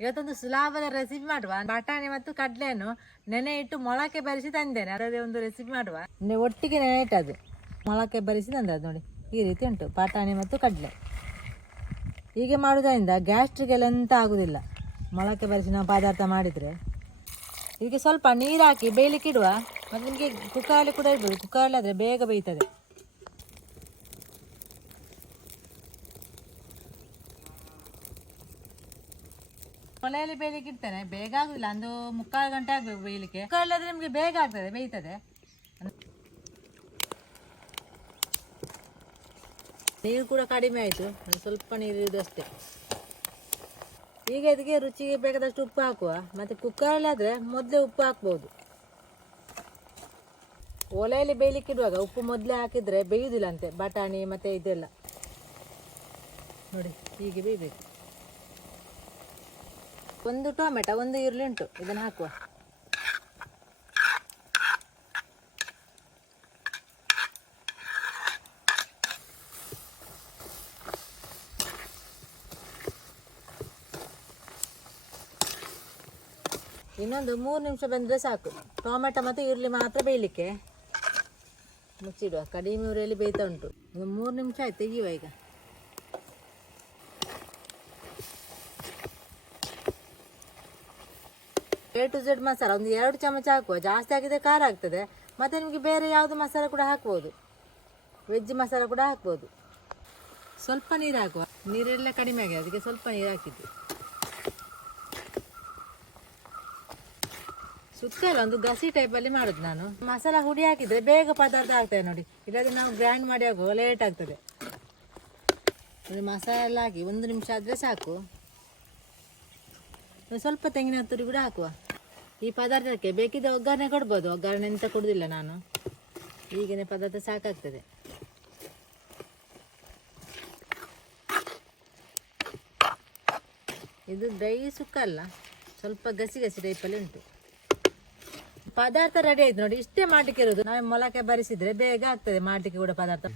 ಇವತ್ತೊಂದು ಸುಲಭದ ರೆಸಿಪಿ ಮಾಡುವ. ಬಟಾಣಿ ಮತ್ತು ಕಡಲೆಯನ್ನು ನೆನೆ ಇಟ್ಟು ಮೊಳಕೆ ಬರಿಸಿ ತಂದೇನೆ. ಅದರದೇ ಒಂದು ರೆಸಿಪಿ ಮಾಡುವ. ಒಟ್ಟಿಗೆ ನೆನೆ ಇಟ್ಟದು ಮೊಳಕೆ ಬರಿಸಿ ತಂದದ್ದು ನೋಡಿ. ಈ ರೀತಿ ಉಂಟು. ಬಟಾಣಿ ಮತ್ತು ಕಡಲೆ. ಹೀಗೆ ಮಾಡುವುದರಿಂದ ಗ್ಯಾಸ್ಟ್ರಿಗೆಲ್ಲ ಎಂತ ಆಗುವುದಿಲ್ಲ ಮೊಳಕೆ ಬರಿಸಿ ನಾವು ಪದಾರ್ಥ ಮಾಡಿದರೆ. ಹೀಗೆ ಸ್ವಲ್ಪ ನೀರು ಹಾಕಿ ಬೇಯಲಿಕ್ಕೆ ಇಡುವ. ಮತ್ತು ನಿಮಗೆ ಕುಕ್ಕರಲ್ಲಿ ಕೂಡ ಇಡ್ಬೋದು ಕುಕ್ಕರಲ್ಲಿ ಆದರೆ ಬೇಗ ಬೇಯ್ತದೆ. ಒಲೆಯಲ್ಲಿ ಬೇಯಲಿಕ್ಕೆ ಇಡ್ತೇನೆ. ಬೇಗ ಆಗುದಿಲ್ಲ. ಒಂದು ಮುಕ್ಕಾಲು ಗಂಟೆ ಆಗ್ಬೇಕು ಬೇಯಲಿಕ್ಕೆ. ಕುಕ್ಕರಲ್ಲಾದ್ರೆ ನಿಮಗೆ ಬೇಗ ಆಗ್ತದೆ, ಬೇಯ್ತದೆ. ನೀರು ಕೂಡ ಕಡಿಮೆ ಆಯಿತು. ಸ್ವಲ್ಪ ನೀರು ಇರುದು ಅಷ್ಟೇ. ಈಗ ಅದಕ್ಕೆ ರುಚಿಗೆ ಬೇಕಾದಷ್ಟು ಉಪ್ಪು ಹಾಕುವ. ಮತ್ತು ಕುಕ್ಕರಲ್ಲಿ ಆದರೆ ಮೊದಲೇ ಉಪ್ಪು ಹಾಕ್ಬೋದು. ಒಲೆಯಲ್ಲಿ ಬೇಯಲಿಕ್ಕೆ ಇಡುವಾಗ ಉಪ್ಪು ಮೊದಲೇ ಹಾಕಿದರೆ ಬೇಯುವುದಿಲ್ಲ ಅಂತೆ. ಬಟಾಣಿ ಮತ್ತು ಇದೆಲ್ಲ. ನೋಡಿ, ಹೀಗೆ ಬೇಯಬೇಕು. ಒಂದು ಟೊಮೆಟೊ, ಒಂದು ಈರುಳ್ಳಿ ಉಂಟು. ಇದನ್ನು ಹಾಕುವ. ಇನ್ನೊಂದು ಮೂರು ನಿಮಿಷ ಬಂದರೆ ಸಾಕು. ಟೊಮೆಟೊ ಮತ್ತು ಈರುಳ್ಳಿ ಮಾತ್ರ ಬೇಯಲಿಕ್ಕೆ. ಮುಚ್ಚಿಡುವ. ಕಡಿಮೆ ಉರಿಯಲ್ಲಿ ಬೇಯ್ತಾ ಉಂಟು. ಮೂರು ನಿಮಿಷ ಆಯ್ತು, ತೆಗಿಯುವ ಈಗ. ಎ ಟು ಝೆಡ್ ಮಸಾಲ, ಒಂದು ಎರಡು ಚಮಚ ಹಾಕುವ. ಜಾಸ್ತಿ ಆಗಿದ್ರೆ ಖಾರ ಆಗ್ತದೆ. ಮತ್ತು ನಿಮಗೆ ಬೇರೆ ಯಾವುದು ಮಸಾಲ ಕೂಡ ಹಾಕ್ಬೋದು. ವೆಜ್ ಮಸಾಲ ಕೂಡ ಹಾಕ್ಬೋದು. ಸ್ವಲ್ಪ ನೀರು ಹಾಕುವ. ನೀರೆಲ್ಲ ಕಡಿಮೆ ಆಗಿದೆ, ಅದಕ್ಕೆ ಸ್ವಲ್ಪ ನೀರು ಹಾಕಿದ್ದು. ಸುತ್ತಲ್ಲ ಒಂದು ಗಸಿ ಟೈಪಲ್ಲಿ ಮಾಡೋದು ನಾನು. ಮಸಾಲ ಹುಡಿ ಹಾಕಿದರೆ ಬೇಗ ಪದಾರ್ಥ ಆಗ್ತದೆ ನೋಡಿ. ಇಲ್ಲಾದರೆ ನಾವು ಗ್ರೈಂಡ್ ಮಾಡಿ ಹಾಕುವ ಲೇಟ್ ಆಗ್ತದೆ. ಮಸಾಲೆ ಹಾಕಿ ಒಂದು ನಿಮಿಷ ಆದರೆ ಸಾಕು. ಸ್ವಲ್ಪ ತೆಂಗಿನ ತುರಿ ಕೂಡ ಹಾಕುವ. ಈ ಪದಾರ್ಥಕ್ಕೆ ಬೇಕಿದ್ದ ಒಗ್ಗರಣೆ ಕೊಡ್ಬೋದು. ಒಗ್ಗರಣೆ ಎಂತ ಕೊಡುದಿಲ್ಲ ನಾನು. ಈಗಿನ ಪದಾರ್ಥ ಸಾಕಾಗ್ತದೆ. ಇದು ಡ್ರೈ ಸುಕ್ಕ ಅಲ್ಲ, ಸ್ವಲ್ಪ ಗಸಿ ಗಸಿ ಟೈಪಲ್ಲಿ ಉಂಟು. ಪದಾರ್ಥ ರೆಡಿ ಆಯ್ತು ನೋಡಿ, ಇಷ್ಟೇ ಮಾಡ್ಲಿಕ್ಕೆ ಇರೋದು ನಾವು ಮೊಳಕೆ ಬರಿಸಿದ್ರೆ ಬೇಗ ಆಗ್ತದೆ, ಮಾಡ್ಲಿಕ್ಕೆ ಕೂಡ ಪದಾರ್ಥ.